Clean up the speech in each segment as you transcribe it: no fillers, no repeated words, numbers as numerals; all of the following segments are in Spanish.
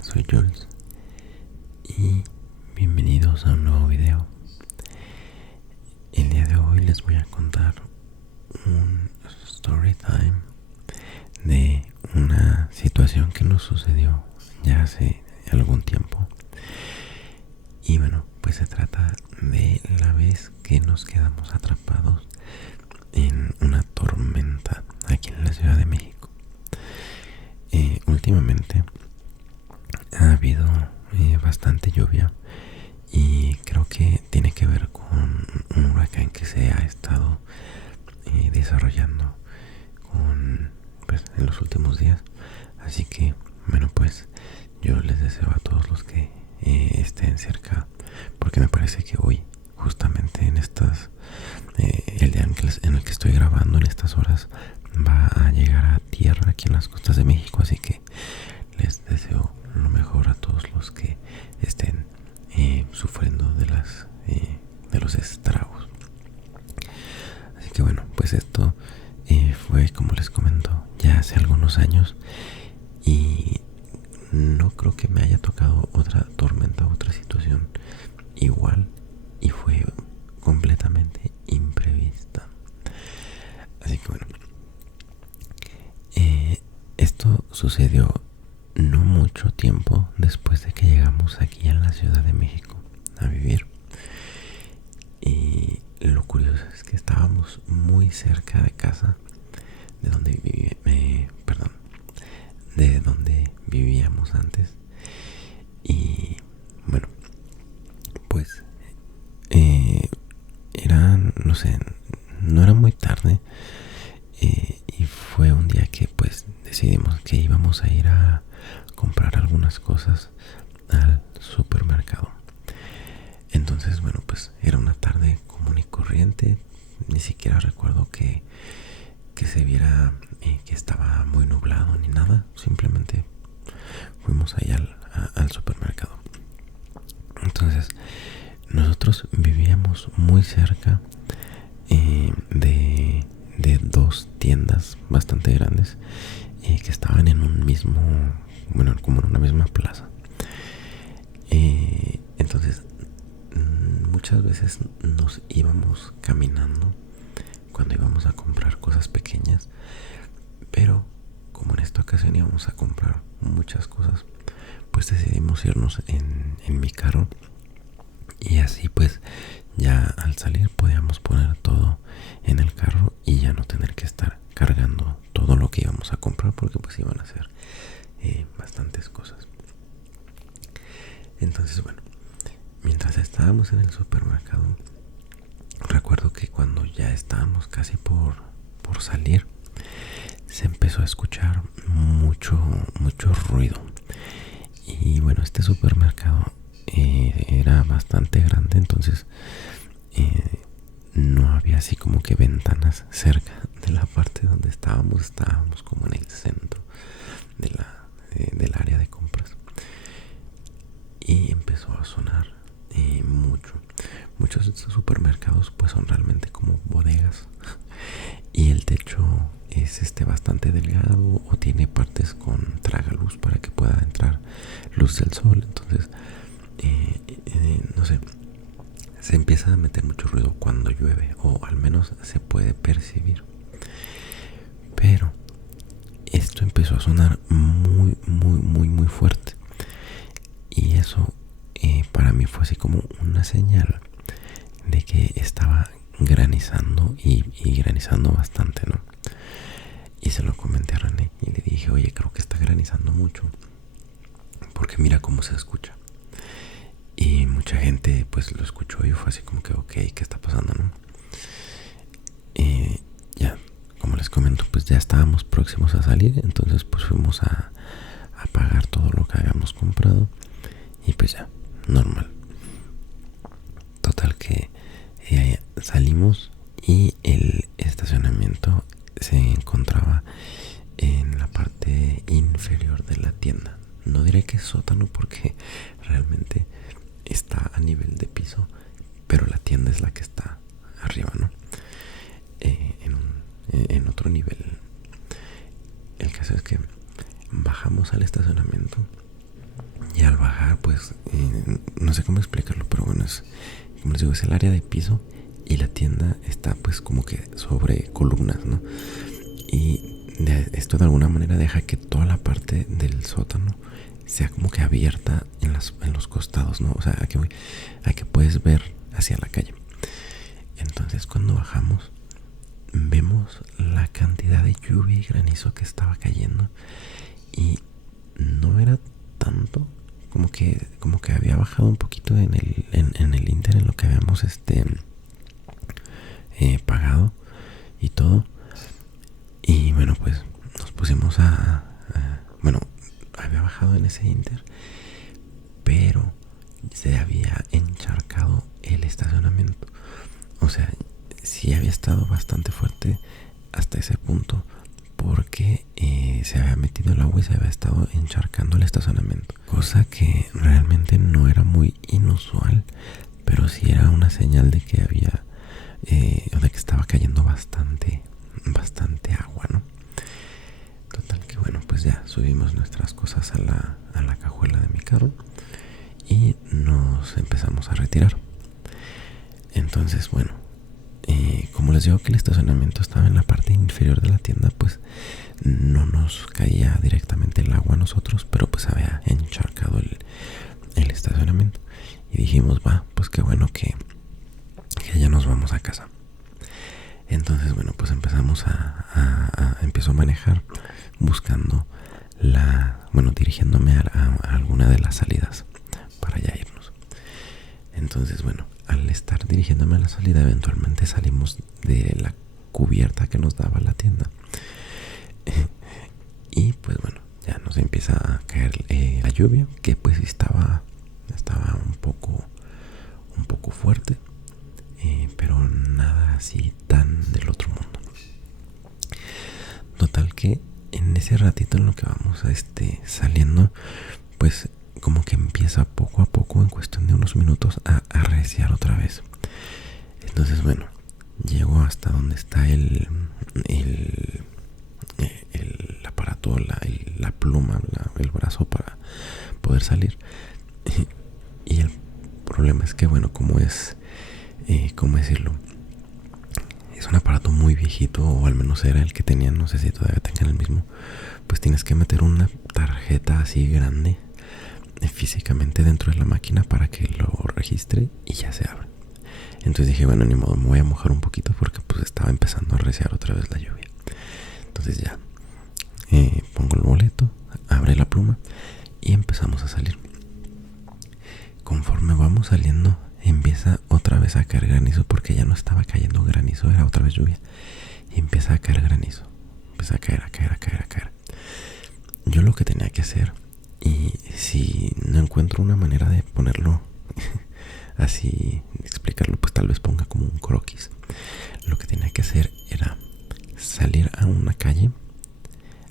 soy Jules y bienvenidos a un nuevo video. El día de hoy les voy a contar un story time de una situación que nos sucedió ya hace algún tiempo. Y bueno, pues se trata de la vez que nos quedamos atrapados en una tormenta aquí en la Ciudad de México. Últimamente ha habido bastante lluvia y creo que tiene que ver con un huracán que se ha estado desarrollando en los últimos días. Así que bueno, pues yo les deseo a todos los que estén cerca, porque me parece que hoy justamente en el día en el que estoy grabando, en estas horas va a llegar a tierra aquí en las costas de México, así que les deseo lo mejor a todos los que estén sufriendo de los estragos. Así que bueno, pues esto fue, como les comento, ya hace algunos años y no creo que me haya tocado otra tormenta, otra situación igual, y fue completamente imprevista. Así que bueno, esto sucedió no mucho tiempo después de que llegamos aquí a la Ciudad de México a vivir. Y lo curioso es que estábamos muy cerca de casa, de donde vivíamos antes. Y bueno, pues no sé, no era muy tarde, y fue un día que pues decidimos que íbamos a ir a comprar algunas cosas al supermercado. Entonces bueno, pues era una tarde común y corriente. Ni siquiera recuerdo que se viera que estaba muy nublado ni nada. Simplemente fuimos allá al supermercado. Entonces nosotros vivíamos muy cerca de dos tiendas bastante grandes que estaban en un mismo, bueno, como en una misma plaza. Entonces muchas veces nos íbamos caminando cuando íbamos a comprar cosas pequeñas, pero como en esta ocasión íbamos a comprar muchas cosas, pues decidimos irnos en mi carro, y así pues ya al salir podíamos poner todo en el carro y ya no tener que estar cargando todo lo que íbamos a comprar, porque pues iban a ser bastantes cosas. Entonces bueno, mientras estábamos en el supermercado, recuerdo que cuando ya estábamos casi por salir, se empezó a escuchar mucho ruido. Y bueno, este supermercado era bastante grande, entonces no había así como que ventanas cerca de la parte donde estábamos como en el centro del área de compras. Y empezó a sonar mucho. Muchos de estos supermercados pues son realmente como bodegas, y el techo es bastante delgado o tiene partes con tragaluz para que pueda entrar luz del sol. Entonces no sé, se empieza a meter mucho ruido cuando llueve, o al menos se puede percibir. Pero esto empezó a sonar muy fuerte, y eso para mí fue así como una señal de que estaba granizando, y granizando bastante, ¿no? Y se lo comenté a René y le dije, oye, creo que está granizando mucho, porque mira cómo se escucha. Y mucha gente pues lo escuchó y fue así como que ok, ¿qué está pasando, no? Ya, como les comento, pues ya estábamos próximos a salir. Entonces pues fuimos a pagar todo lo que habíamos comprado, y pues ya, normal. Total que salimos, y el estacionamiento se encontraba en la parte inferior de la tienda. No diré que es sótano, porque realmente está a nivel de piso, pero la tienda es la que está arriba, ¿no? En otro nivel. El caso es que bajamos al estacionamiento bajar, pues no sé cómo explicarlo, pero bueno, es, como les digo, es el área de piso y la tienda está pues como que sobre columnas, ¿no? Y esto de alguna manera deja que toda la parte del sótano sea como que abierta en los costados, ¿no? O sea, a que puedes ver hacia la calle. Entonces cuando bajamos vemos la cantidad de lluvia y granizo que estaba cayendo y no era tanto, como que había bajado un poquito en el Inter, en lo que habíamos pagado y todo. Y bueno, pues nos pusimos bueno, había bajado en ese Inter, pero se había encharcado el estacionamiento. O sea, sí había estado bastante fuerte hasta ese punto, porque se había metido el agua y se había estado encharcando el estacionamiento, cosa que realmente no era muy inusual, pero sí era una señal de que había o de que estaba cayendo bastante agua, ¿no? Total que bueno, pues ya subimos nuestras cosas a la cajuela de mi carro y nos empezamos a retirar. Entonces, bueno, como les digo que el estacionamiento estaba en la parte inferior de la tienda, pues no nos caía directamente el agua a nosotros, pero pues había encharcado el estacionamiento. Y dijimos, va, pues qué bueno que ya nos vamos a casa. Entonces, bueno, pues empezamos empiezo a manejar buscando dirigiéndome a alguna de las salidas para ya irnos. Entonces, bueno, al estar dirigiéndome a la salida, eventualmente salimos de la cubierta que nos daba la tienda. Y pues bueno, ya nos empieza a caer la lluvia, que pues estaba un poco fuerte, pero nada así tan del otro mundo. Total que en ese ratito en lo que vamos saliendo, pues como que empieza poco a poco, en cuestión de unos minutos, a arreciar otra vez. Entonces, bueno, llego hasta donde está el aparato, la pluma, el brazo para poder salir. Y el problema es que, bueno, como es, ¿cómo decirlo? Es un aparato muy viejito, o al menos era el que tenían, no sé si todavía tengan el mismo. Pues tienes que meter una tarjeta así grande físicamente dentro de la máquina para que lo registre y ya se abre. Entonces dije, bueno, ni modo, me voy a mojar un poquito porque pues estaba empezando a arreciar otra vez la lluvia. Entonces ya pongo el boleto, abre la pluma y empezamos a salir. Conforme vamos saliendo, empieza otra vez a caer granizo, porque ya no estaba cayendo granizo, era otra vez lluvia. Y empieza a caer granizo, empieza a caer. Yo lo que tenía que hacer, y si no encuentro una manera de ponerlo así, explicarlo, pues tal vez ponga como un croquis. Lo que tenía que hacer era salir a una calle,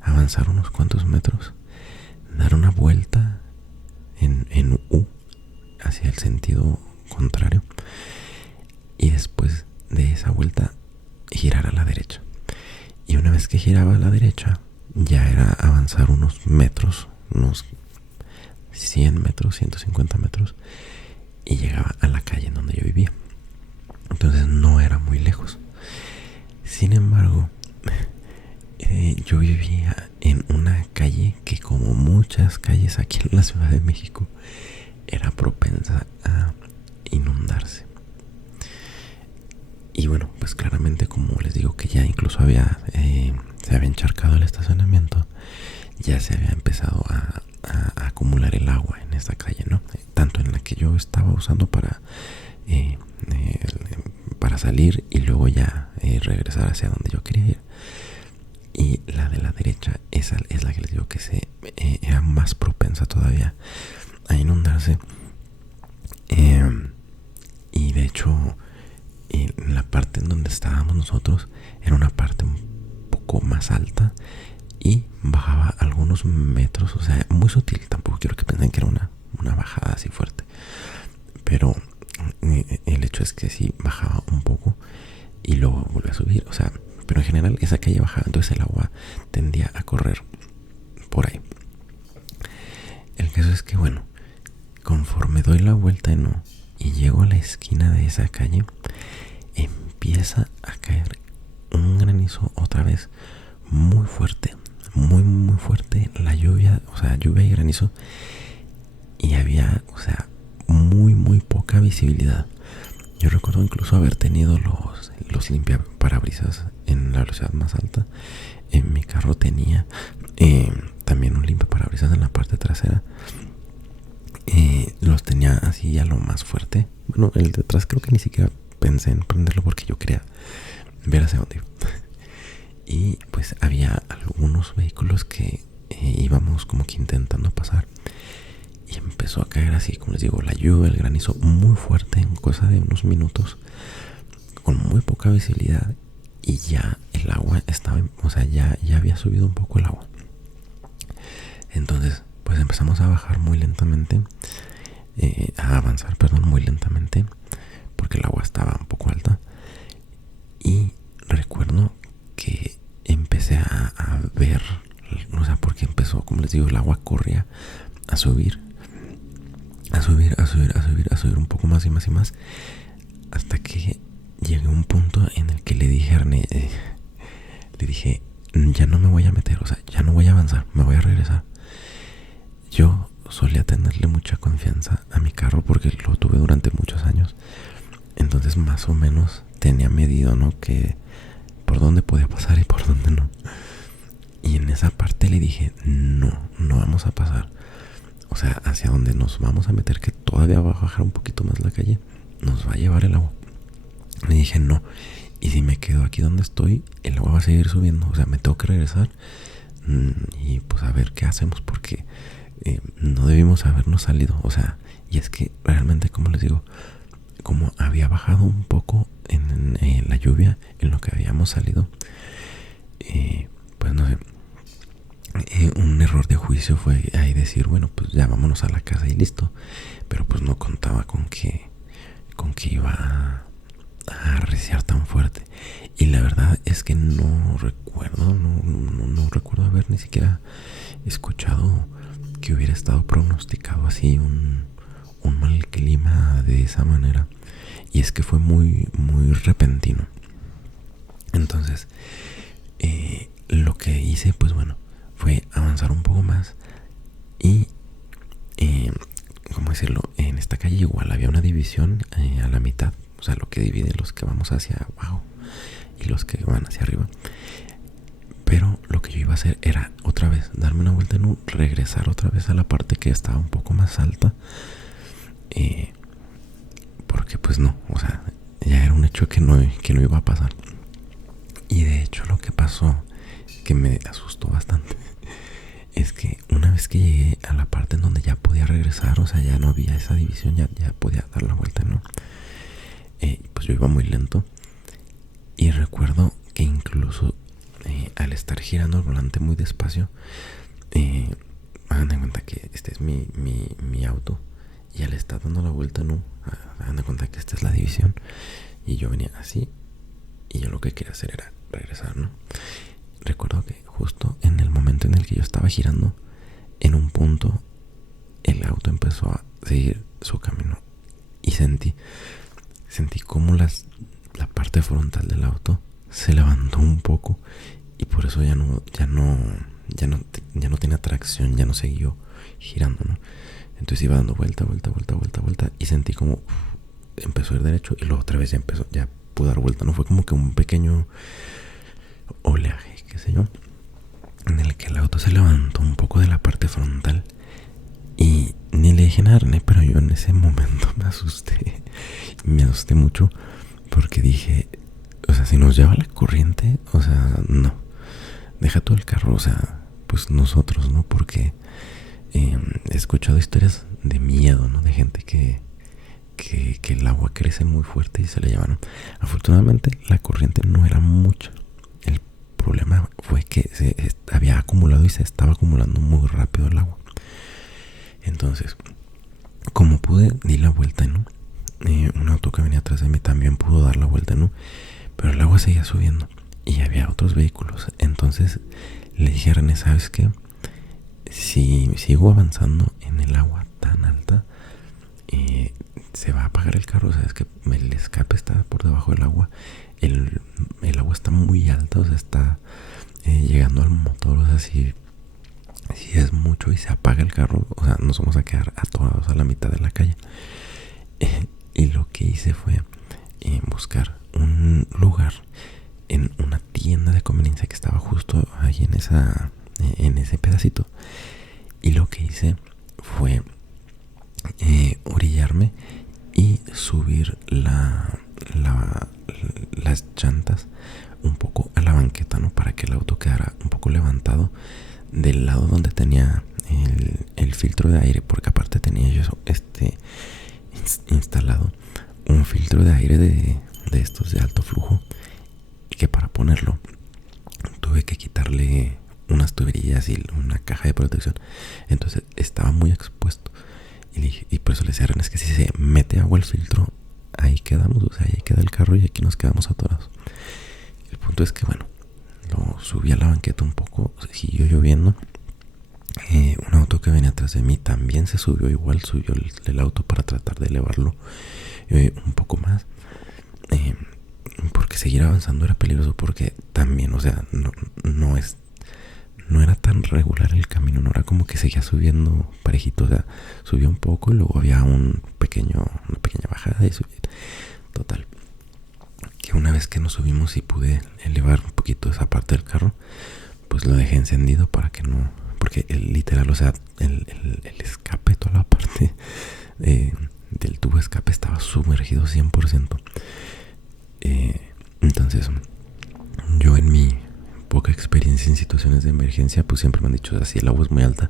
avanzar unos cuantos metros, dar una vuelta en U hacia el sentido contrario, y después de esa vuelta girar a la derecha. Y una vez que giraba a la derecha, ya era avanzar unos metros, unos 100 metros, 150 metros, y llegaba a la calle en donde yo vivía. Entonces no era muy lejos. Sin embargo, yo vivía en una calle que, como muchas calles aquí en la Ciudad de México, era propensa a inundarse. Y bueno, pues claramente, como les digo que ya incluso se había encharcado el estacionamiento, ya se había empezado a acumular el agua en esta calle, ¿no? Tanto en la que yo estaba usando para salir y luego ya regresar hacia donde yo quería ir, y la de la derecha, esa es la que les digo que era más propensa todavía a inundarse. Y de hecho, en la parte en donde estábamos nosotros era una parte un poco más alta y bajaba algunos metros, o sea, muy sutil. Tampoco quiero que piensen que era una bajada así fuerte, pero el hecho es que sí bajaba un poco y luego volvía a subir, o sea, pero en general esa calle bajaba, entonces el agua tendía a correr por ahí. El caso es que, bueno, Conforme doy la vuelta y llego a la esquina de esa calle, empieza a caer un granizo otra vez muy fuerte, muy muy fuerte, la lluvia, o sea, lluvia y granizo, y había, o sea, muy muy poca visibilidad. Yo recuerdo incluso haber tenido los limpiaparabrisas en la velocidad más alta. En mi carro tenía también un limpiaparabrisas en la parte trasera. Los tenía así a lo más fuerte. Bueno, el de atrás creo que ni siquiera pensé en prenderlo porque yo quería ver hacia dónde iba. Y pues había algunos vehículos que íbamos como que intentando pasar. Y empezó a caer así, como les digo, la lluvia, el granizo muy fuerte en cosa de unos minutos, con muy poca visibilidad. Y ya el agua estaba, o sea, ya había subido un poco el agua. Entonces, pues empezamos a bajar muy lentamente, a avanzar, perdón, muy lentamente, porque el agua estaba un poco alta. Y recuerdo que empecé a ver, o sea, porque empezó, como les digo, el agua corría a subir, a subir un poco más y más y más, hasta que llegué a un punto en el que le dije a Arne, le dije, ya no me voy a meter, o sea, ya no voy a avanzar, me voy a regresar. Yo solía tenerle mucha confianza a mi carro porque lo tuve durante muchos años, entonces más o menos tenía medido, ¿no?, que por dónde podía pasar y por dónde no. Y en esa parte le dije, no vamos a pasar. O sea, hacia donde nos vamos a meter, que todavía va a bajar un poquito más la calle, nos va a llevar el agua. Le dije, no. Y si me quedo aquí donde estoy, el agua va a seguir subiendo. O sea, me tengo que regresar. Y pues a ver qué hacemos, porque no debimos habernos salido. O sea, y es que realmente, como les digo, como había bajado un poco en la lluvia en lo que habíamos salido, pues no sé, un error de juicio fue ahí decir, bueno, pues ya vámonos a la casa y listo. Pero pues no contaba con que iba a arreciar tan fuerte. Y la verdad es que no recuerdo haber ni siquiera escuchado que hubiera estado pronosticado así un mal clima de esa manera. Y es que fue muy muy repentino. Entonces lo que hice, pues bueno, fue avanzar un poco más. Y ¿cómo decirlo? En esta calle igual había una división a la mitad, o sea, lo que divide los que vamos hacia abajo y los que van hacia arriba. Pero lo que yo iba a hacer era otra vez darme una vuelta en regresar otra vez a la parte que estaba un poco más alta, porque pues no, o sea, ya era un hecho que no iba a pasar. Y de hecho lo que pasó, que me asustó bastante, es que una vez que llegué a la parte en donde ya podía regresar, o sea, ya no había esa división, ya podía dar la vuelta, ¿no? Pues yo iba muy lento. Y recuerdo que incluso al estar girando el volante muy despacio, hagan de cuenta que este es mi auto, y al estar dando la vuelta, no, hagan de cuenta que esta es la división, y yo venía así, y yo lo que quería hacer era regresar, ¿no? Recuerdo que justo en el momento en el que yo estaba girando, en un punto el auto empezó a seguir su camino, y sentí como la parte frontal del auto se levantó un poco, y por eso ya no tenía tracción, ya no siguió girando, ¿no? Entonces iba dando vuelta, y sentí como empezó a ir derecho, y luego otra vez ya pudo dar vuelta, ¿no? Fue como que un pequeño oleaje, qué sé yo, en el que el auto se levantó un poco de la parte frontal. Y ni le dije nada, pero yo en ese momento me asusté mucho, porque dije, o sea, si nos lleva la corriente, o sea, no, deja todo el carro, o sea, pues nosotros, ¿no? Porque he escuchado historias de miedo, ¿no? De gente que el agua crece muy fuerte y se le llevaron. Afortunadamente la corriente no era mucha. El problema fue que se había acumulado y se estaba acumulando muy rápido el agua. Entonces, como pude, di la vuelta, ¿no? Un auto que venía atrás de mí también pudo dar la vuelta, ¿no? Pero el agua seguía subiendo y había otros vehículos. Entonces le dije a René, ¿sabes qué? Si sigo avanzando en el agua tan alta, apagar el carro. O sea, es que el escape está por debajo del agua. El agua está muy alta, o sea, está llegando al motor. O sea, si es mucho y se apaga el carro, o sea, nos vamos a quedar atorados a la mitad de la calle. Y lo que hice fue buscar un lugar en una tienda de conveniencia que estaba justo ahí en ese pedacito. Y lo que hice fue orillarme y subir las llantas un poco a la banqueta, ¿no? Para que el auto quedara un poco levantado del lado donde tenía el filtro de aire, porque aparte tenía yo instalado un filtro de aire de estos de alto flujo, que para ponerlo tuve que quitarle unas tuberillas y una caja de protección. Entonces estaba muy expuesto y por eso le decía a René, es que si se mete agua al filtro, ahí quedamos, o sea, ahí queda el carro y aquí nos quedamos atorados. El punto es que bueno, lo subí a la banqueta un poco, siguió lloviendo. Un auto que venía atrás de mí también se subió, igual subió el auto para tratar de elevarlo un poco más, porque seguir avanzando era peligroso, porque también, o sea, no era tan regular el camino, no era como que seguía subiendo parejito, o sea, subió un poco y luego había una pequeña bajada y subía. Total, que una vez que nos subimos y pude elevar un poquito esa parte del carro, pues lo dejé encendido para que no, porque literal, o sea, el escape, toda la parte del tubo de escape estaba sumergido 100%. Entonces, yo en mi poca experiencia en situaciones de emergencia, pues siempre me han dicho, o sea, si el agua es muy alta,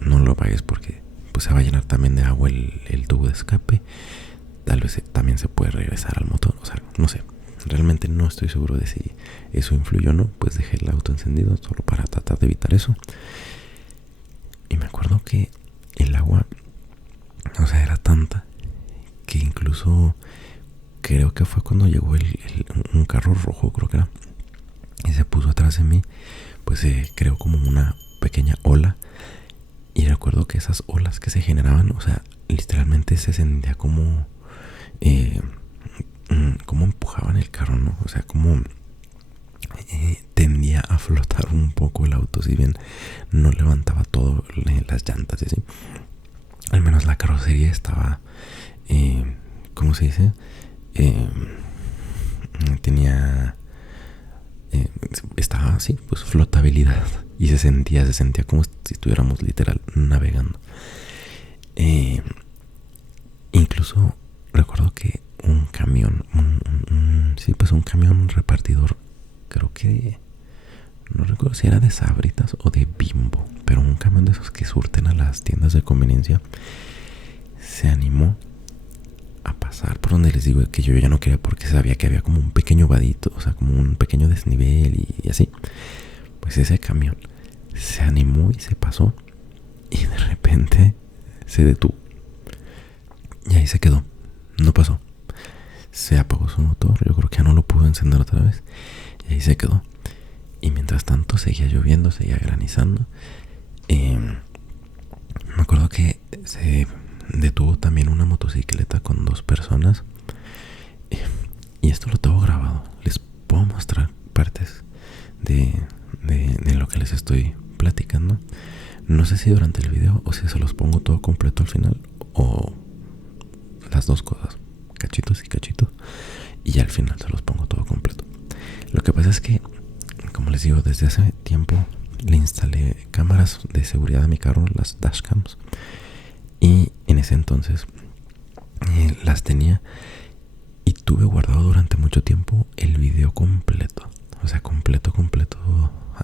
no lo apagues porque pues se va a llenar también de agua el tubo de escape. Tal vez también se puede regresar al motor, o sea, no sé. Realmente no estoy seguro de si eso influyó o no. Pues dejé el auto encendido solo para tratar de evitar eso. Y me acuerdo que el agua, o sea, era tanta que incluso creo que fue cuando llegó un carro rojo, creo que era, y se puso atrás de mí, pues se creó como una pequeña ola. Y recuerdo que esas olas que se generaban, o sea, literalmente se sentía como empujaban el carro, ¿no? O sea, como tendía a flotar un poco el auto, si bien no levantaba todo las llantas y así. Al menos la carrocería estaba, ¿cómo se dice? Estaba así, pues flotabilidad, y se sentía como si estuviéramos literal navegando. Incluso recuerdo que un camión, un camión repartidor, creo que no recuerdo si era de Sabritas o de Bimbo, pero un camión de esos que surten a las tiendas de conveniencia, se animó a pasar por donde les digo que yo ya no quería, porque sabía que había como un pequeño vadito, o sea, como un pequeño desnivel y así. Pues ese camión se animó y se pasó, y de repente se detuvo y ahí se quedó, no pasó. Se apagó su motor, yo creo que ya no lo pudo encender otra vez, y ahí se quedó. Y mientras tanto seguía lloviendo, seguía granizando. Me acuerdo que se detuvo también una motocicleta con 2 personas, y esto lo tengo grabado. Les puedo mostrar partes de lo que les estoy platicando. No sé si durante el video o si se los pongo todo completo al final, o las dos cosas, cachitos y cachitos, y al final se los pongo todo completo. Lo que pasa es que, como les digo, desde hace tiempo le instalé cámaras de seguridad a mi carro, las dashcams, y en ese entonces las tenía, y tuve guardado durante mucho tiempo el video completo, o sea, completo,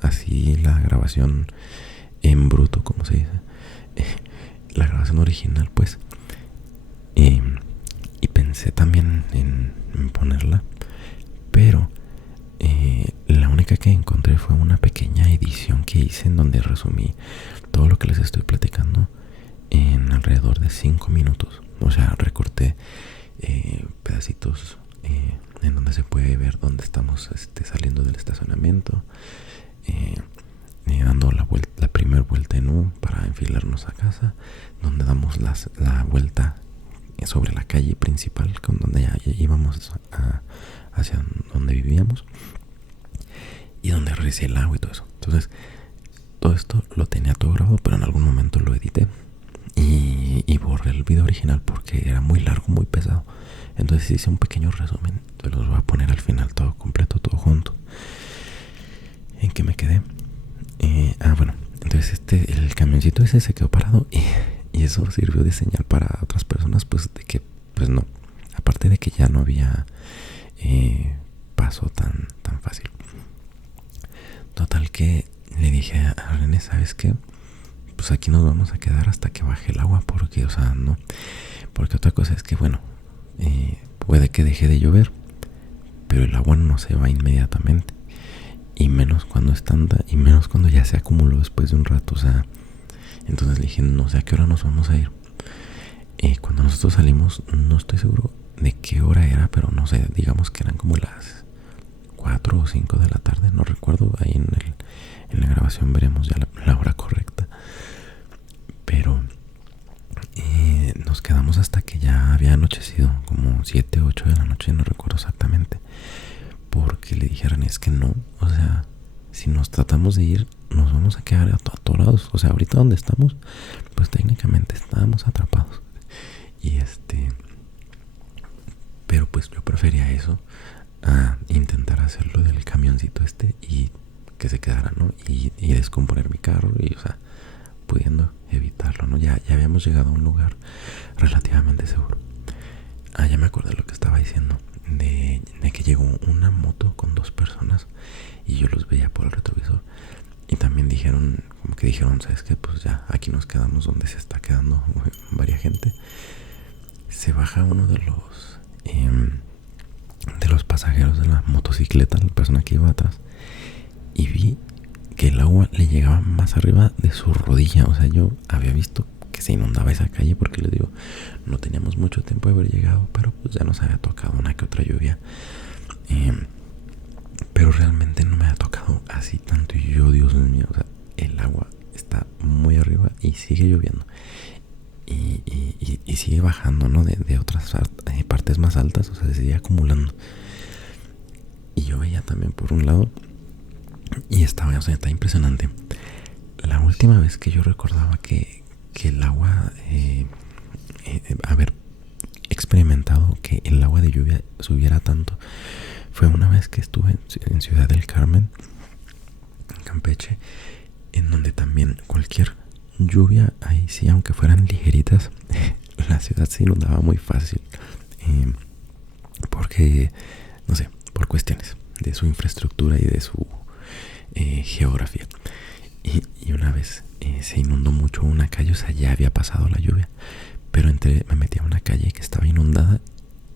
así la grabación en bruto, como se dice, la grabación original, pues. Y pensé también en ponerla, pero la única que encontré fue una pequeña edición que hice en donde resumí todo lo que les estoy platicando en alrededor de 5 minutos. O sea, recorté pedacitos en donde se puede ver dónde estamos saliendo del estacionamiento, dando la primera vuelta en U para enfilarnos a casa, donde damos la vuelta sobre la calle principal con donde ya íbamos hacia donde vivíamos y donde recibí el agua y todo eso. Entonces todo esto lo tenía todo grabado, pero en algún momento lo edité y borré el video original porque era muy largo, muy pesado. Entonces hice un pequeño resumen, te los voy a poner al final todo completo, todo junto. ¿En qué me quedé? Bueno, entonces el camioncito ese se quedó parado y eso sirvió de señal para otras personas, pues de que, pues no, aparte de que ya no había paso tan fácil. Total que le dije a René, ¿sabes qué? Pues aquí nos vamos a quedar hasta que baje el agua, porque, o sea, no, porque otra cosa es que, bueno, puede que deje de llover, pero el agua no se va inmediatamente, y menos cuando es tanta, y menos cuando ya se acumuló después de un rato, o sea, entonces le dije, no sé a qué hora nos vamos a ir. Cuando nosotros salimos, no estoy seguro de qué hora era, pero no sé, digamos que eran como las 4 o 5 de la tarde, no recuerdo, ahí en la grabación veremos ya la hora correcta, pero nos quedamos hasta que ya había anochecido, como 7, 8 de la noche, no recuerdo exactamente, porque le dijeron, es que no, o sea, si nos tratamos de ir, nos vamos a quedar atorados, o sea, ahorita donde estamos, pues técnicamente estábamos atrapados, y pero pues yo prefería eso a intentar hacerlo del camioncito y que se quedara, ¿no? Y descomponer mi carro y, o sea, pudiendo evitarlo, ¿no? Ya habíamos llegado a un lugar relativamente seguro. Ya me acordé de lo que estaba diciendo, de que llegó una moto con 2 personas y yo los veía por el retrovisor y también dijeron, ¿sabes qué? Pues ya aquí nos quedamos donde se está quedando varias gente. Se baja uno de los pasajeros de la motocicleta, la persona que iba atrás, y vi que el agua le llegaba más arriba de su rodilla. O sea, yo había visto que se inundaba esa calle porque les digo, no teníamos mucho tiempo de haber llegado, pero pues ya nos había tocado una que otra lluvia, pero realmente no me había tocado así tanto. Y yo, Dios mío, o sea, el agua está muy arriba y sigue lloviendo y sigue bajando, ¿no? De otras partes más altas, o sea, se sigue acumulando. Y yo veía también por un lado y estaba impresionante. La última vez que yo recordaba que el agua, haber experimentado que el agua de lluvia subiera tanto, fue una vez que estuve en Ciudad del Carmen, en Campeche, en donde también cualquier lluvia, ahí sí, aunque fueran ligeritas, la ciudad se inundaba muy fácil, porque, no sé, por cuestiones de su infraestructura y de su geografía. Y una vez se inundó mucho una calle, o sea, ya había pasado la lluvia, pero me metí a una calle que estaba inundada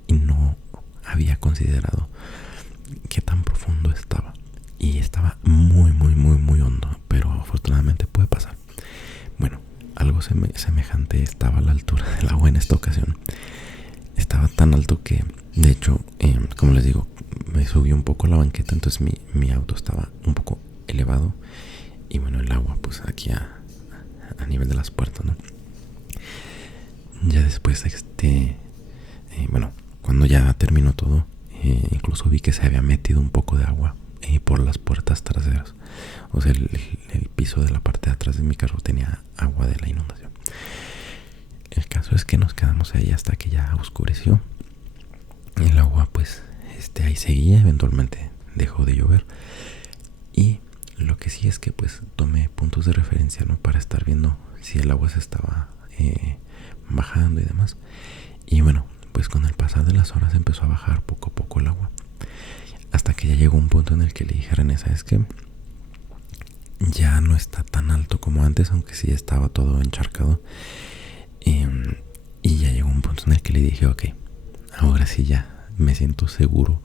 y no había considerado qué tan profundo estaba. Y estaba muy, muy, muy, muy hondo, pero afortunadamente puede pasar. Bueno, algo semejante estaba a la altura del agua en esta ocasión. Estaba tan alto que, de hecho, como les digo, me subí un poco la banqueta, entonces mi auto estaba un poco elevado. Y bueno, el agua, pues aquí a nivel de las puertas, ¿no? Ya después, bueno, cuando ya terminó todo, incluso vi que se había metido un poco de agua por las puertas traseras. O sea, el piso de la parte de atrás de mi carro tenía agua de la inundación. El caso es que nos quedamos ahí hasta que ya oscureció. El agua, pues, ahí seguía. Eventualmente dejó de llover. Y lo que sí es que, pues, tomé puntos de referencia, ¿no? Para estar viendo si el agua se estaba bajando y demás. Y bueno, pues con el pasar de las horas empezó a bajar poco a poco el agua. Hasta que ya llegó un punto en el que le dije a René, ¿sabes qué? Ya no está tan alto como antes, aunque sí estaba todo encharcado. Y ya llegó un punto en el que le dije, ok, ahora sí ya me siento seguro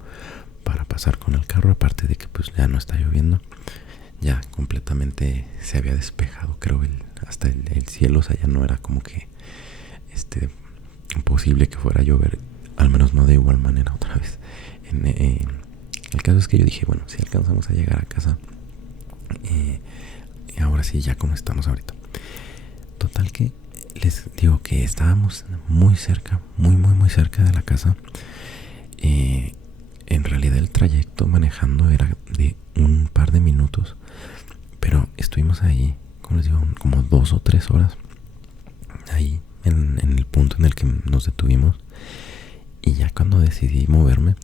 para pasar con el carro. Aparte de que pues ya no está lloviendo, ya completamente se había despejado, creo, hasta el cielo. O sea, ya no era como que posible que fuera a llover, al menos no de igual manera otra vez. El caso es que yo dije, bueno, si alcanzamos a llegar a casa, ahora sí, ya como estamos ahorita. Total que les digo que estábamos muy cerca, muy cerca de la casa. En realidad el trayecto manejando era de un par de minutos, pero estuvimos ahí, como les digo, como 2 o 3 horas ahí en el punto en el que nos detuvimos. Y ya cuando decidí moverme,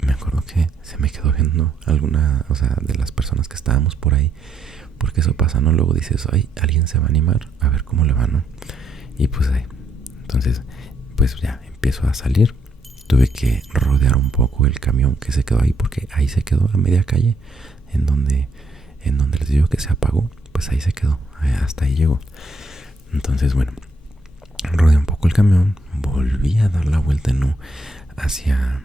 me acuerdo que se me quedó viendo alguna, o sea, de las personas que estábamos por ahí, porque eso pasa, ¿no? Luego dices, ay, alguien se va a animar a ver cómo le va, ¿no? Y pues ahí, entonces, pues ya empiezo a salir. Tuve que rodear un poco el camión que se quedó ahí, porque ahí se quedó a media calle, en donde les digo que se apagó, pues ahí se quedó, hasta ahí llegó. Entonces, bueno, rodeé un poco el camión, volví a dar la vuelta, no, hacia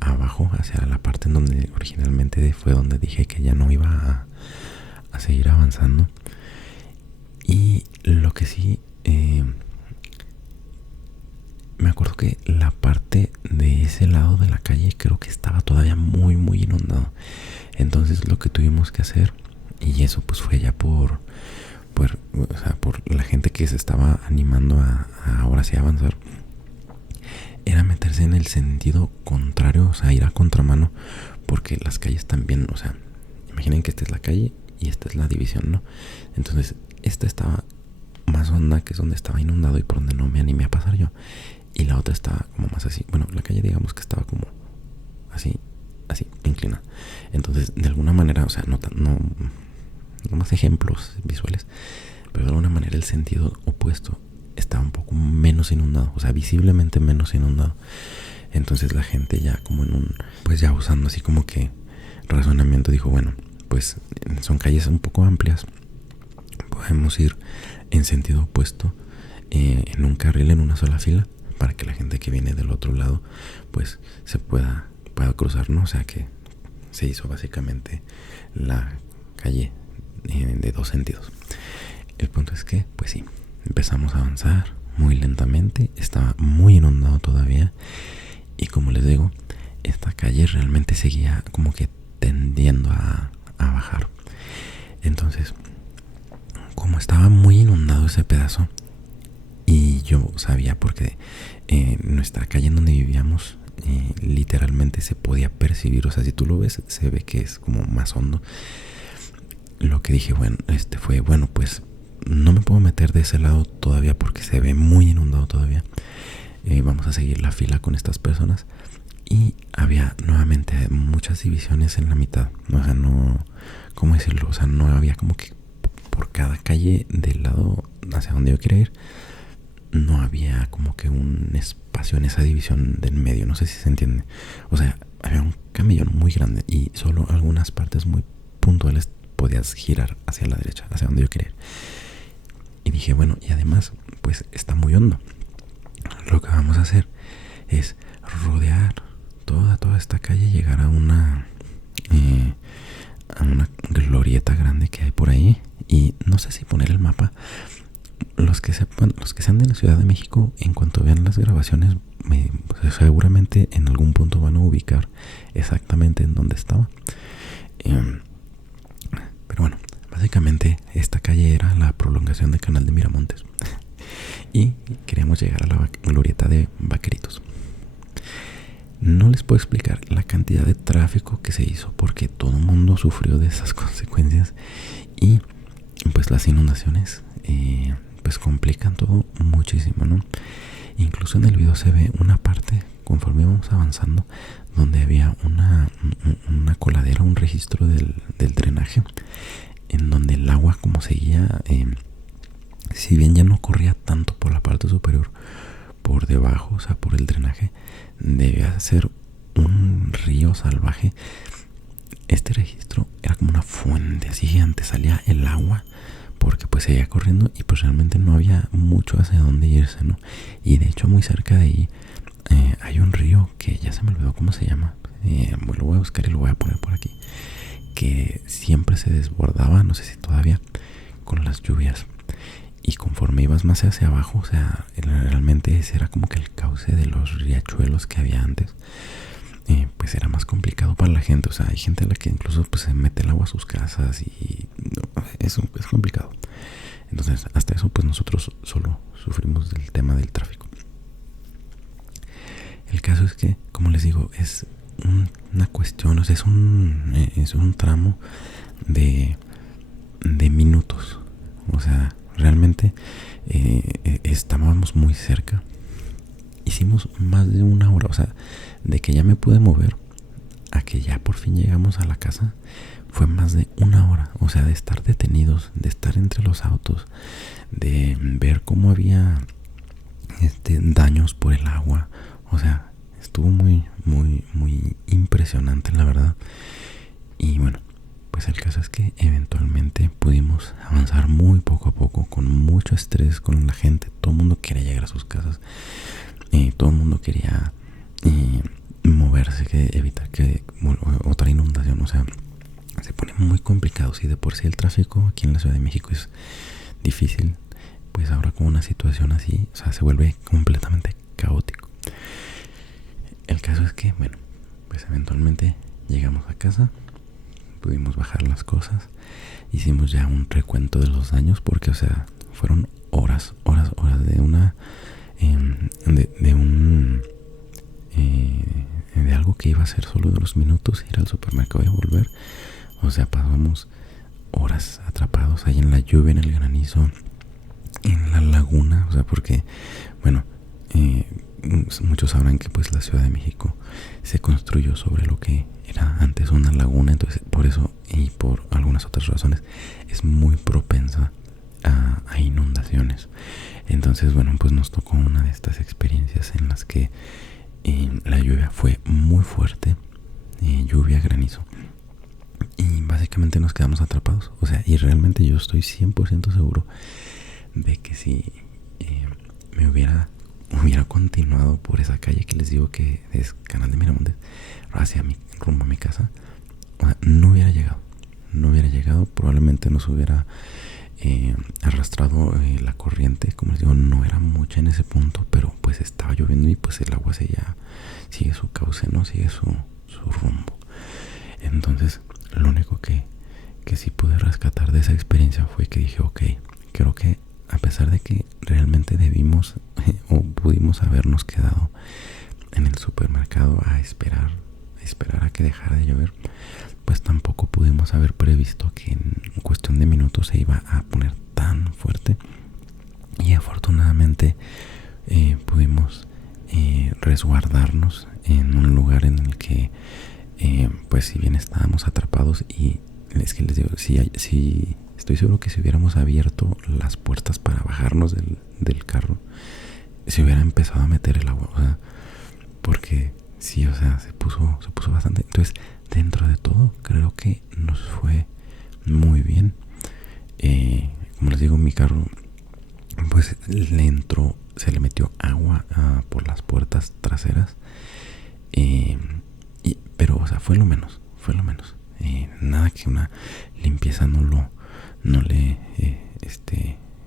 abajo, hacia la parte en donde originalmente fue donde dije que ya no iba a seguir avanzando. Y lo que sí, me acuerdo que la parte de ese lado de la calle creo que estaba todavía muy inundado. Entonces lo que tuvimos que hacer, y eso pues fue ya por la gente que se estaba animando a ahora sí avanzar, era meterse en el sentido contrario, o sea, ir a contramano, porque las calles también, o sea, imaginen que esta es la calle y esta es la división, ¿no? Entonces, esta estaba más honda, que es donde estaba inundado y por donde no me animé a pasar yo, y la otra estaba como más así, bueno, la calle digamos que estaba como así inclinada. Entonces, de alguna manera, o sea, no más ejemplos visuales, pero de alguna manera el sentido opuesto estaba un poco menos inundado, o sea, visiblemente menos inundado. Entonces la gente ya como pues ya usando así como que razonamiento dijo, bueno, pues son calles un poco amplias, podemos ir en sentido opuesto, en un carril, en una sola fila, para que la gente que viene del otro lado pues se pueda cruzar, ¿no? O sea que se hizo básicamente la calle de 2 sentidos. El punto es que, pues sí, empezamos a avanzar muy lentamente, estaba muy inundado todavía, y como les digo, esta calle realmente seguía como que tendiendo a bajar. Entonces, como estaba muy inundado ese pedazo, y yo sabía porque nuestra calle en donde vivíamos literalmente se podía percibir, o sea, si tú lo ves se ve que es como más hondo. Lo que dije, bueno, fue, bueno, pues no me puedo meter de ese lado todavía porque se ve muy inundado todavía. Vamos a seguir la fila con estas personas. Y había nuevamente muchas divisiones en la mitad. O sea, no, ¿cómo decirlo? O sea, no había como que por cada calle del lado hacia donde yo quería ir, no había como que un espacio en esa división del medio. No sé si se entiende. O sea, había un camellón muy grande y solo algunas partes muy puntuales podías girar hacia la derecha, hacia donde yo quería ir. Y dije, bueno, y además, pues está muy hondo. Lo que vamos a hacer es rodear toda esta calle, llegar a una glorieta grande que hay por ahí. Y no sé si poner el mapa. Los que sean de la Ciudad de México, en cuanto vean las grabaciones, pues seguramente en algún punto van a ubicar exactamente en dónde estaba. Pero bueno, básicamente esta calle era la prolongación del canal de Miramontes y queríamos llegar a la glorieta de Vaqueritos. No les puedo explicar la cantidad de tráfico que se hizo porque todo el mundo sufrió de esas consecuencias, y pues las inundaciones pues complican todo muchísimo, ¿no? Incluso en el video se ve una parte conforme íbamos avanzando donde había una coladera, un registro del drenaje, en donde el agua como seguía, si bien ya no corría tanto por la parte superior, por debajo, o sea por el drenaje, debía ser un río salvaje. Este registro era como una fuente así gigante, salía el agua porque pues seguía corriendo y pues realmente no había mucho hacia dónde irse, ¿no? Y de hecho muy cerca de ahí hay un río que ya se me olvidó cómo se llama, lo voy a buscar y lo voy a poner por aquí, que siempre se desbordaba, no sé si todavía, con las lluvias. Y conforme ibas más hacia abajo, o sea, realmente ese era como que el cauce de los riachuelos que había antes. Pues era más complicado para la gente. O sea, hay gente a la que incluso pues se mete el agua a sus casas y no, es complicado. Entonces hasta eso pues nosotros solo sufrimos del tema del tráfico. El caso es que, como les digo, es una cuestión, o sea, es un tramo de minutos. O sea, realmente estábamos muy cerca. Hicimos más de una hora, o sea, de que ya me pude mover a que ya por fin llegamos a la casa, fue más de una hora. O sea, de estar detenidos, de estar entre los autos, de ver cómo había daños por el agua. O sea, estuvo muy, muy, muy impresionante, la verdad. Y bueno, pues el caso es que eventualmente pudimos avanzar muy poco a poco, con mucho estrés con la gente. Todo el mundo quería llegar a sus casas. Todo el mundo quería moverse, que evitar que otra inundación. O sea, se pone muy complicado. Si de por sí el tráfico aquí en la Ciudad de México es difícil, pues ahora con una situación así, o sea, se vuelve completamente caótico. El caso es que, bueno, pues eventualmente llegamos a casa, pudimos bajar las cosas, hicimos ya un recuento de los daños, porque, o sea, fueron horas de una de algo que iba a ser solo de unos minutos, ir al supermercado y volver. O sea, pasamos horas atrapados ahí en la lluvia, en el granizo, en la laguna. O sea, porque, bueno, muchos sabrán que pues la Ciudad de México se construyó sobre lo que era antes una laguna. Entonces, por eso y por algunas otras razones, es muy propensa a inundaciones. Entonces, bueno, pues nos tocó una de estas experiencias en las que la lluvia fue muy fuerte, lluvia, granizo, y básicamente nos quedamos atrapados. O sea, y realmente yo estoy 100% seguro de que si me hubiera continuado por esa calle que les digo que es Canal de Miramontes, rumbo a mi casa, o sea, no hubiera llegado, probablemente nos hubiera arrastrado la corriente. Como les digo, no era mucha en ese punto, pero pues estaba lloviendo y pues el agua sigue su cauce, ¿no? Sigue su rumbo. Entonces, lo único que sí pude rescatar de esa experiencia fue que dije, ok, creo que a pesar de que realmente debimos o pudimos habernos quedado en el supermercado a esperar a que dejara de llover, pues tampoco pudimos haber previsto que en cuestión de minutos se iba a poner tan fuerte. Y afortunadamente pudimos resguardarnos en un lugar en el que pues si bien estábamos atrapados, y es que les digo, si estoy seguro que si hubiéramos abierto las puertas para bajarnos del carro, se hubiera empezado a meter el agua. O sea, porque sí, o sea, se puso bastante. Entonces, dentro de todo, creo que nos fue muy bien. Como les digo, mi carro pues se le metió agua por las puertas traseras, pero, o sea, fue lo menos. Nada que una limpieza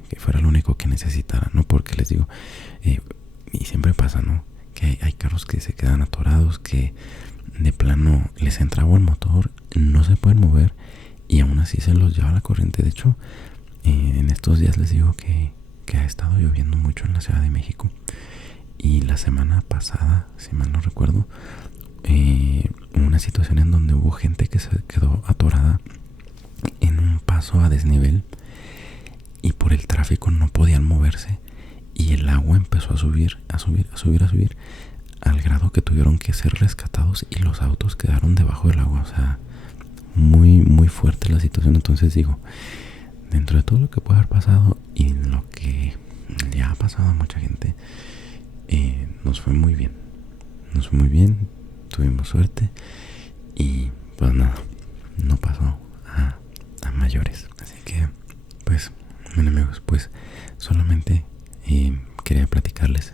que fuera lo único que necesitara, ¿no? Porque les digo, y siempre pasa, ¿no? Que hay carros que se quedan atorados, que de plano les entra agua al motor, no se pueden mover y aún así se los lleva la corriente. De hecho, en estos días les digo que ha estado lloviendo mucho en la Ciudad de México, y la semana pasada, si mal no recuerdo, una situación en donde hubo gente que se quedó atorada en un paso a desnivel y por el tráfico no podían moverse, y el agua empezó a subir al grado que tuvieron que ser rescatados y los autos quedaron debajo del agua. O sea, muy muy fuerte la situación. Entonces digo, dentro de todo lo que puede haber pasado y lo que ya ha pasado a mucha gente, nos fue muy bien, tuvimos suerte y pues nada, no pasó a mayores. Así que pues, bueno amigos, pues solamente quería platicarles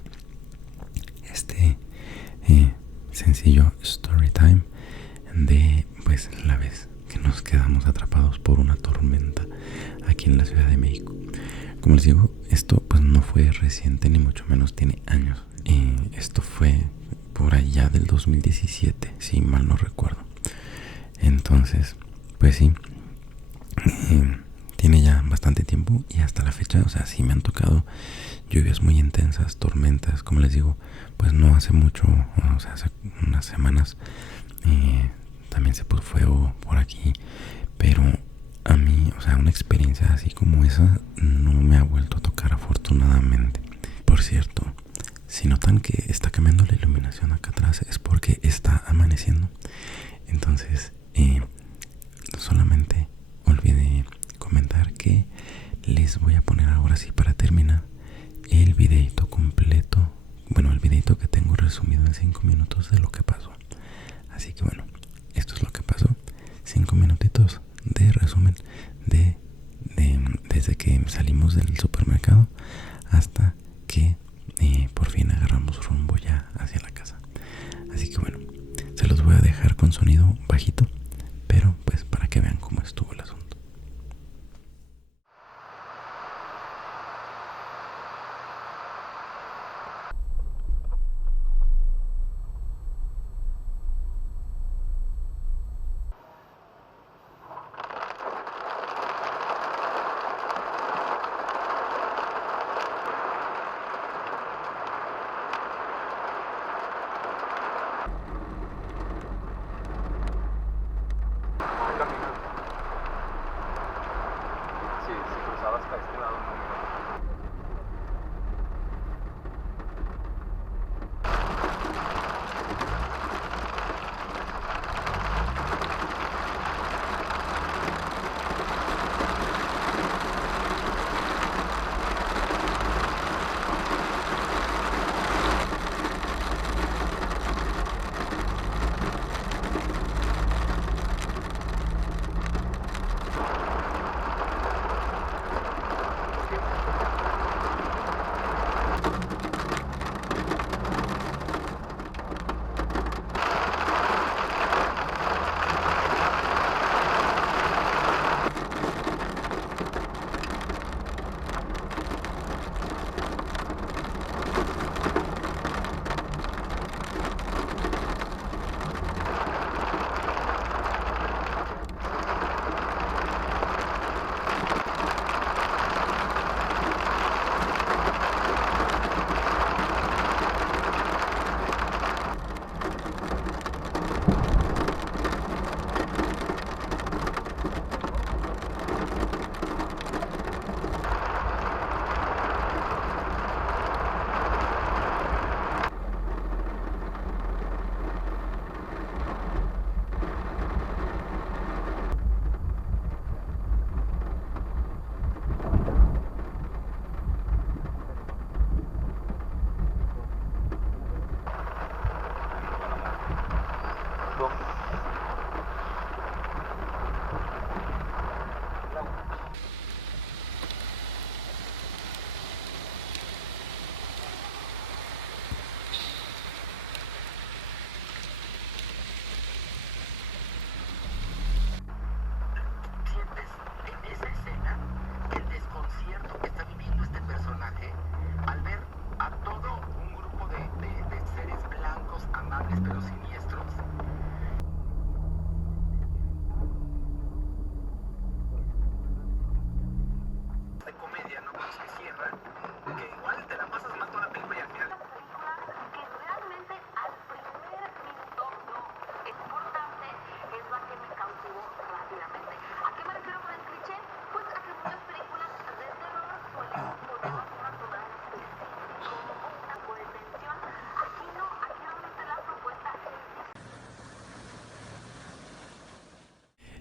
este sencillo story time de pues la vez que nos quedamos atrapados por una tormenta aquí en la Ciudad de México. Como les digo, esto pues no fue reciente, ni mucho menos tiene años. Esto fue por allá del 2017, si mal no recuerdo. Entonces, pues sí, tiene ya bastante tiempo y hasta la fecha, o sea, sí me han tocado lluvias muy intensas, tormentas, como les digo, pues no hace mucho, o sea, hace unas semanas también se puso fuego por aquí, pero a mí, o sea, una experiencia así como esa no me ha vuelto a tocar afortunadamente. Por cierto, si notan que está cambiando la iluminación acá atrás es porque está amaneciendo. Entonces, solamente olvidé comentar que les voy a poner ahora sí para terminar el videito completo. Bueno, el videito que tengo resumido en 5 minutos de lo que pasó. Así que bueno, esto es lo que pasó. 5 minutitos de resumen desde que salimos del supermercado hasta que por fin agarramos rumbo ya hacia la casa. Así que bueno, se los voy a dejar con sonido bajito, pero pues para que vean cómo estuvo el asunto. Sí, si cruzabas para este lado, no.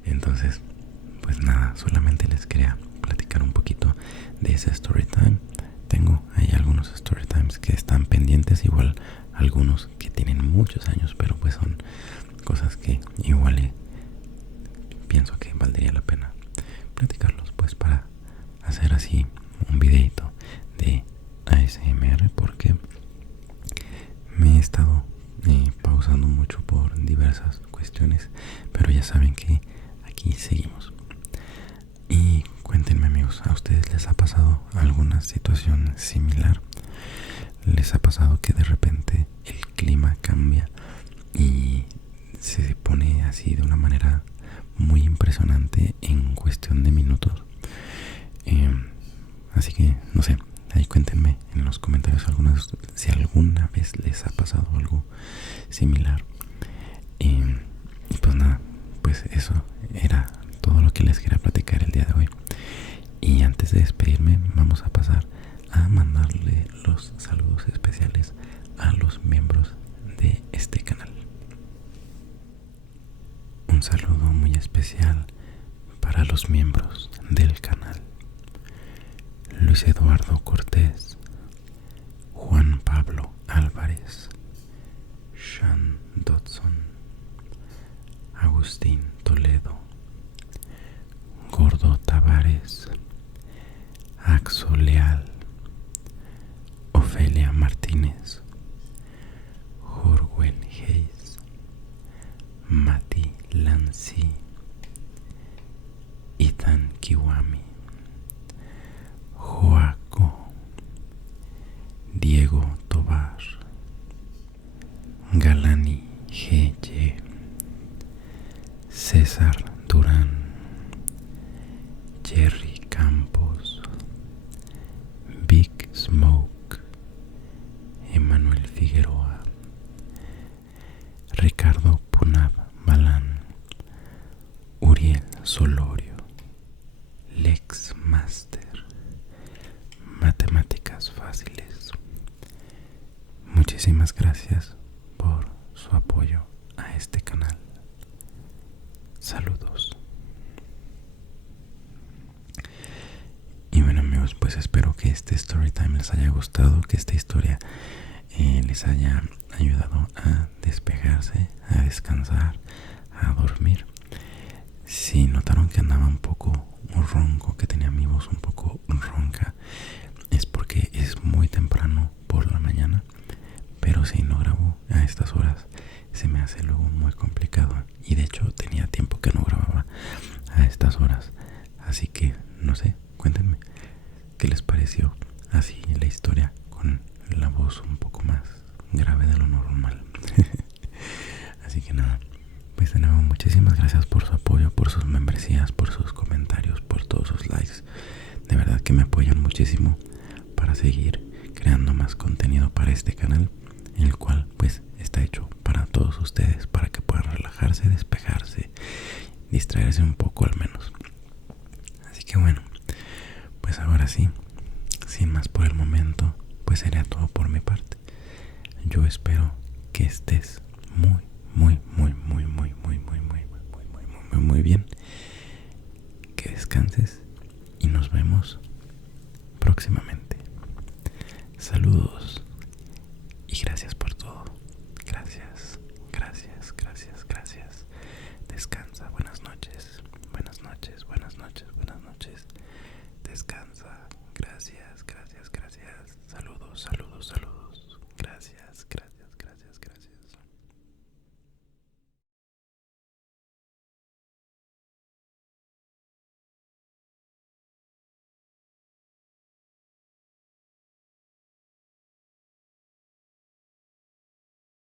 Entonces, pues nada, solamente les quería platicar un poquito de ese story time. Tengo ahí algunos story times que están pendientes, igual algunos que tienen muchos años, pero pues son cosas que igual pienso que valdría la pena platicarlos, pues para hacer así un videito de ASMR, porque me he estado pausando mucho por diversas cuestiones, pero ya saben que aquí seguimos. Y cuéntenme, amigos, ¿a ustedes les ha pasado alguna situación similar? ¿Les ha pasado que de repente el clima cambia y se pone así de una manera muy impresionante en cuestión de minutos? Así que, no sé, ahí cuéntenme en los comentarios si alguna vez les ha pasado algo similar. Y pues nada, pues eso era todo lo que les quería platicar el día de hoy. Y antes de despedirme, vamos a pasar a mandarle los saludos especiales a los miembros de este canal. Un saludo muy especial para los miembros del canal: Luis Eduardo Cortés, Juan Pablo Álvarez, Sean Dodson, Agustín Toledo, Gordo Tavares, Axo Leal, Ofelia Martínez, Jorwell Hayes, Mati Lancy, Ethan Kiwami, Joaco, Diego Tobar, Galani G.Y., César Durán, Jerry Campos, Big Smoke, Emanuel Figueroa, Ricardo Punab Balán, Uriel Solorio, Lex Master, Matemáticas Fáciles. Muchísimas gracias por su apoyo a este canal. Saludos. Y bueno, amigos, pues espero que este story time les haya gustado, que esta historia les haya ayudado a despejarse, a descansar, a dormir. Si notaron que andaba un poco ronco, que tenía mi voz un poco ronca, es porque es muy temprano por la mañana, pero si no grabo a estas horas se me hace luego muy complicado, y de hecho tenía tiempo que no grababa a estas horas. Así que no sé, cuéntenme qué les pareció así la historia con la voz un poco más grave de lo normal. Así que nada, pues de nuevo muchísimas gracias por su apoyo, por sus membresías, por sus comentarios, por todos sus likes. De verdad que me apoyan muchísimo para seguir creando más contenido para este canal, el cual pues está hecho para todos ustedes, para que puedan relajarse, despejarse, distraerse un poco al menos. Así que bueno, pues ahora sí, sin más por el momento, pues sería todo por mi parte. Yo espero que estés muy bien, que descanses y nos vemos próximamente. Saludos y gracias por todo. Gracias. Descansa. Buenas noches. Descansa. Gracias. Saludos. Gracias.